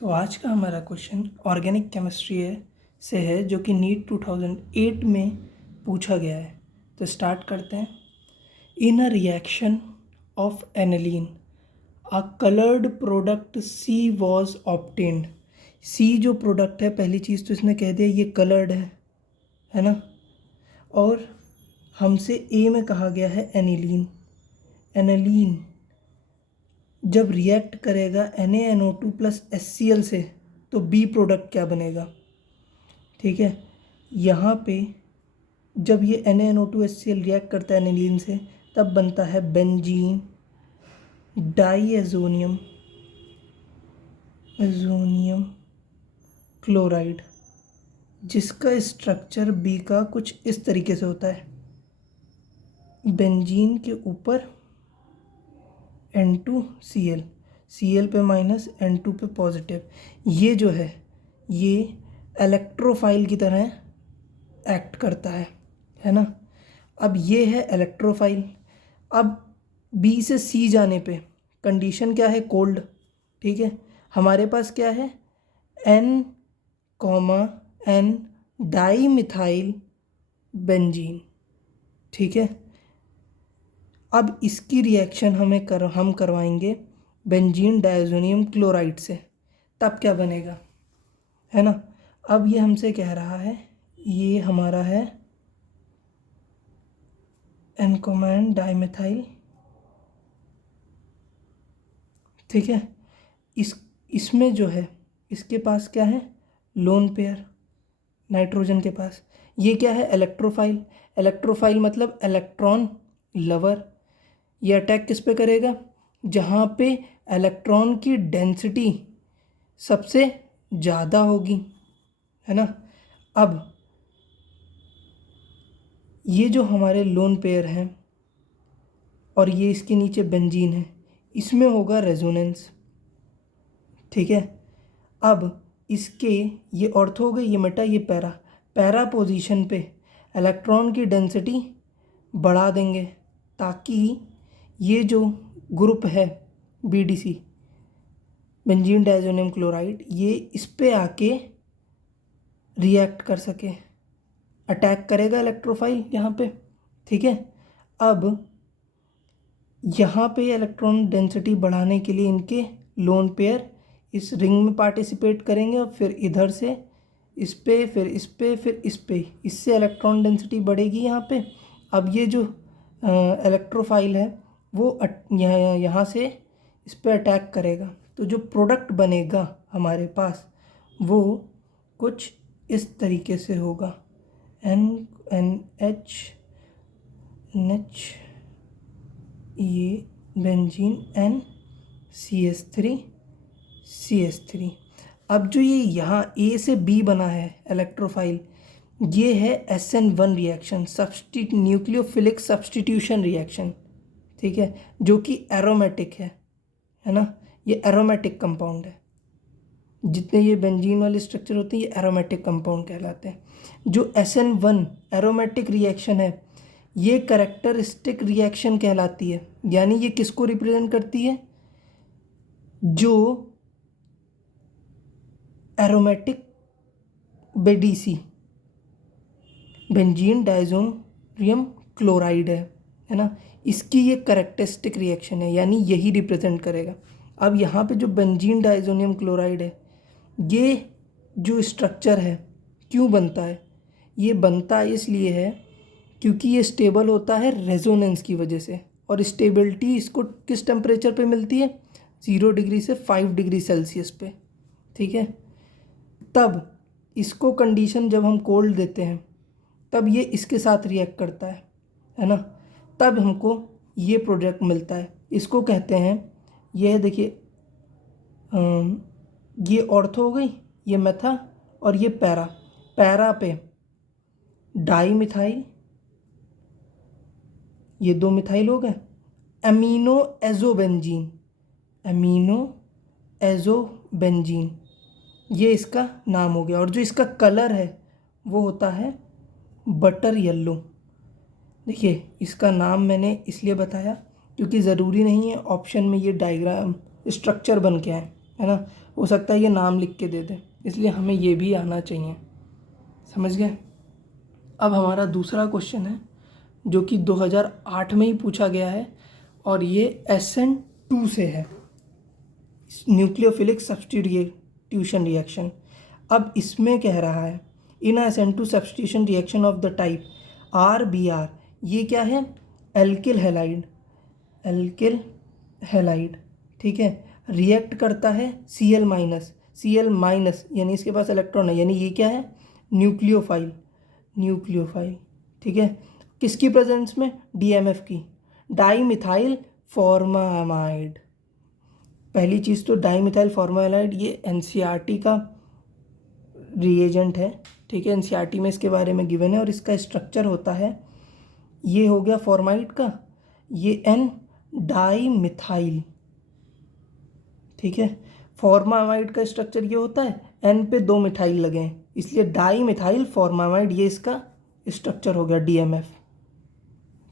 तो आज का हमारा क्वेश्चन ऑर्गेनिक केमिस्ट्री है जो कि नीट 2008 में पूछा गया है। तो स्टार्ट करते हैं। In a reaction of aniline a coloured product C was obtained. C जो प्रोडक्ट है, पहली चीज़ तो इसने कह दिया ये कलर्ड है ना। और हमसे ए में कहा गया है एनिलीन। एनिलीन जब रिएक्ट करेगा NaNO2 प्लस HCl से तो बी प्रोडक्ट क्या बनेगा। ठीक है, यहाँ पे जब ये NaNO2 HCl रिएक्ट करता है एनिलीन से तब बनता है बेंजीन डाईएजोनियम क्लोराइड, जिसका स्ट्रक्चर बी का कुछ इस तरीके से होता है। बेंजीन के ऊपर N2Cl, Cl पे माइनस N2 पे पॉजिटिव। ये जो है ये इलेक्ट्रोफाइल की तरह एक्ट करता है ना। अब ये है इलेक्ट्रोफाइल। अब B से C जाने पे कंडीशन क्या है, कोल्ड। ठीक है, हमारे पास क्या है N, N डाईमिथाइल बेंजीन। ठीक है, अब इसकी रिएक्शन हम करवाएंगे बेंजीन डायज़ोनियम क्लोराइड से, तब क्या बनेगा, है ना। अब ये हमसे कह रहा है, ये हमारा है N, N डाईमिथाइल। ठीक है, इसमें जो है इसके पास क्या है, लोन पेयर नाइट्रोजन के पास। ये क्या है, इलेक्ट्रोफाइल। इलेक्ट्रोफाइल मतलब इलेक्ट्रॉन लवर। ये अटैक किस पे करेगा, जहाँ पे इलेक्ट्रॉन की डेंसिटी सबसे ज़्यादा होगी, है ना। अब ये जो हमारे लोन पेयर हैं और ये इसके नीचे बेंजीन है, इसमें होगा रेजोनेंस। ठीक है, अब इसके ये ऑर्थो हो गई, ये मेटा, ये पैरा। पैरा पोजीशन पे इलेक्ट्रॉन की डेंसिटी बढ़ा देंगे ताकि ये जो ग्रुप है BDC बेंजीन डायज़ोनियम क्लोराइड, ये इस पे आके रिएक्ट कर सके, अटैक करेगा इलेक्ट्रोफाइल यहाँ पे। ठीक है, अब यहाँ पे इलेक्ट्रॉन डेंसिटी बढ़ाने के लिए इनके लोन पेयर इस रिंग में पार्टिसिपेट करेंगे और फिर इधर से इस पे, फिर इस पे, फिर इस पे, इससे इलेक्ट्रॉन डेंसिटी बढ़ेगी यहाँ पे। अब ये जो इलेक्ट्रोफाइल है वो यहाँ से इस पे अटैक करेगा, तो जो प्रोडक्ट बनेगा हमारे पास वो कुछ इस तरीके से होगा, NH ये बेंजीन NCH3CH3। अब जो ये यहाँ A से B बना है इलेक्ट्रोफाइल, ये है SN1 reaction, nucleophilic substitution reaction. ठीक है, जो कि एरोमेटिक है ना। ये एरोमेटिक कंपाउंड है, जितने ये बेंजीन वाले स्ट्रक्चर होते हैं ये एरोमेटिक कंपाउंड कहलाते हैं। जो SN1 एरोमेटिक रिएक्शन है ये कैरेक्टरिस्टिक रिएक्शन कहलाती है, यानी ये किसको रिप्रेजेंट करती है, जो aromatic BDC benzene diazonium chloride है ना, इसकी ये कैरेक्टरिस्टिक रिएक्शन है, यानी यही रिप्रेजेंट करेगा। अब यहाँ पे जो बेंजीन डायज़ोनियम क्लोराइड है, ये जो स्ट्रक्चर है क्यों बनता है, ये बनता इसलिए है क्योंकि ये स्टेबल होता है रेजोनेंस की वजह से। और स्टेबिलिटी इसको किस टेम्परेचर पे मिलती है, 0 डिग्री से 5 डिग्री सेल्सियस पे। ठीक है, तब इसको कंडीशन जब हम कोल्ड देते हैं तब ये इसके साथ रिएक्ट करता है ना, तब हमको ये प्रोडक्ट मिलता है। इसको कहते हैं, ये देखिए ये ऑर्थो हो गई, ये मेथा और ये पैरा। पैरा पे डाईमिथाइल, ये 2 मिथाइल हो गए, अमीनो एजोबेंजीन, ये इसका नाम हो गया। और जो इसका कलर है वो होता है बटर येलो। देखिए इसका नाम मैंने इसलिए बताया क्योंकि ज़रूरी नहीं है ऑप्शन में ये डायग्राम स्ट्रक्चर बन के आए, है ना। हो सकता है ये नाम लिख के दे दे, इसलिए हमें ये भी आना चाहिए। समझ गए। अब हमारा दूसरा क्वेश्चन है जो कि 2008 में ही पूछा गया है और ये SN2 से है, न्यूक्लियोफिलिक सब्स्टिट्यूशन रिएक्शन। अब इसमें कह रहा है इन SN2 substitution reaction of the type RBR, ये क्या है, एल्किल हैलाइड, एल्किल हैलाइड, ठीक है, रिएक्ट करता है Cl माइनस, Cl माइनस यानी इसके पास इलेक्ट्रॉन है, यानी ये क्या है, न्यूक्लियोफाइल, न्यूक्लियोफाइल, ठीक है, किसकी प्रेजेंस में, DMF की, डाईमिथाइल फॉर्मामाइड। पहली चीज़ तो डाईमिथाइल फॉर्मामाइड ये NCERT का रिएजेंट है, ठीक है, NCERT में इसके बारे में गिवन है और इसका स्ट्रक्चर होता है, ये हो गया फॉर्माइड का, ये N डाईमिथाइल, ठीक है, फॉर्मामाइड का स्ट्रक्चर ये होता है, N पे 2 मिथाइल लगे हैं इसलिए डाईमिथाइल फॉर्मामाइड, ये इसका स्ट्रक्चर हो गया DMF,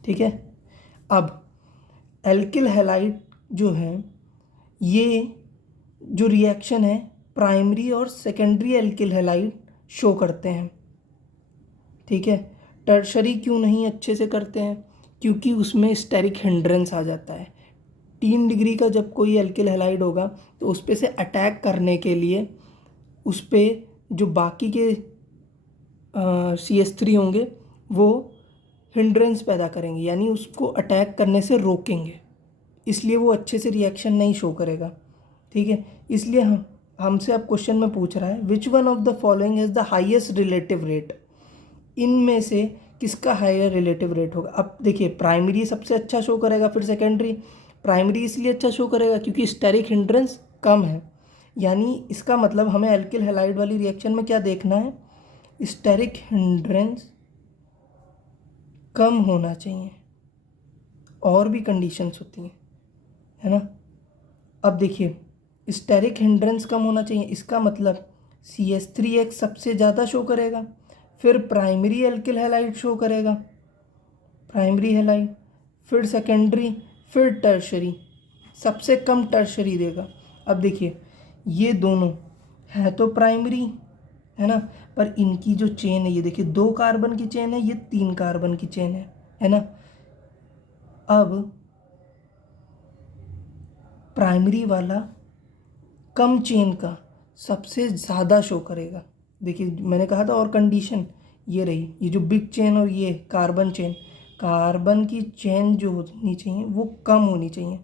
ठीक है। अब एल्किल हैलाइड जो है, ये जो रिएक्शन है प्राइमरी और सेकेंडरी एल्किल हैलाइड शो करते हैं, ठीक है। टर्शरी क्यों नहीं अच्छे से करते हैं, क्योंकि उसमें स्टेरिक हिंड्रेंस आ जाता है। 3 डिग्री का जब कोई एल्किल हैलाइड होगा तो उस पे से अटैक करने के लिए उस पर जो बाकी के CH3 होंगे वो हिंड्रेंस पैदा करेंगे, यानी उसको अटैक करने से रोकेंगे, इसलिए वो अच्छे से रिएक्शन नहीं शो करेगा, ठीक है। इसलिए हमसे अब क्वेश्चन में पूछ रहा है which one of the following has the highest relative rate, इनमें से किसका हायर रिलेटिव रेट होगा। अब देखिए प्राइमरी सबसे अच्छा शो करेगा, फिर सेकेंडरी। प्राइमरी इसलिए अच्छा शो करेगा क्योंकि स्टेरिक हिंड्रेंस कम है, यानी इसका मतलब हमें एल्किल हैलाइड वाली रिएक्शन में क्या देखना है, स्टेरिक हिंड्रेंस कम होना चाहिए, और भी कंडीशंस होती हैं, है ना। अब देखिए स्टेरिक हिंड्रेंस कम होना चाहिए, इसका मतलब CH3X सबसे ज़्यादा शो करेगा, फिर प्राइमरी एल्किल हैलाइड शो करेगा, प्राइमरी हैलाइड, फिर सेकेंडरी, फिर टर्शरी, सबसे कम टर्शरी देगा। अब देखिए ये दोनों है तो प्राइमरी, है ना, पर इनकी जो चेन है ये देखिए 2 कार्बन की चेन है, ये 3 कार्बन की चेन है ना। अब प्राइमरी वाला कम चेन का सबसे ज़्यादा शो करेगा। देखिए मैंने कहा था और कंडीशन ये रही, ये जो बिग चेन और ये कार्बन चेन, कार्बन की चेन जो होनी चाहिए वो कम होनी चाहिए,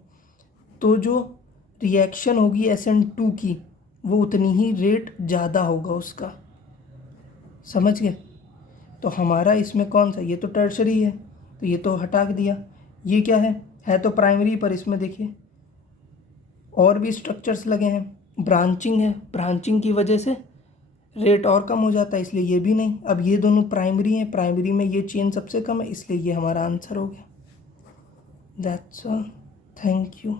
तो जो रिएक्शन होगी SN2 की वो उतनी ही रेट ज़्यादा होगा उसका। समझ गए। तो हमारा इसमें कौन सा, ये तो टर्शरी है तो ये तो हटा दिया, ये क्या है तो प्राइमरी, पर इसमें देखिए और भी स्ट्रक्चर्स लगे हैं, ब्रांचिंग है, ब्रांचिंग की वजह से रेट और कम हो जाता है, इसलिए ये भी नहीं। अब ये दोनों प्राइमरी हैं, प्राइमरी में ये चेन सबसे कम है, इसलिए ये हमारा आंसर हो गया। That's all, thank you.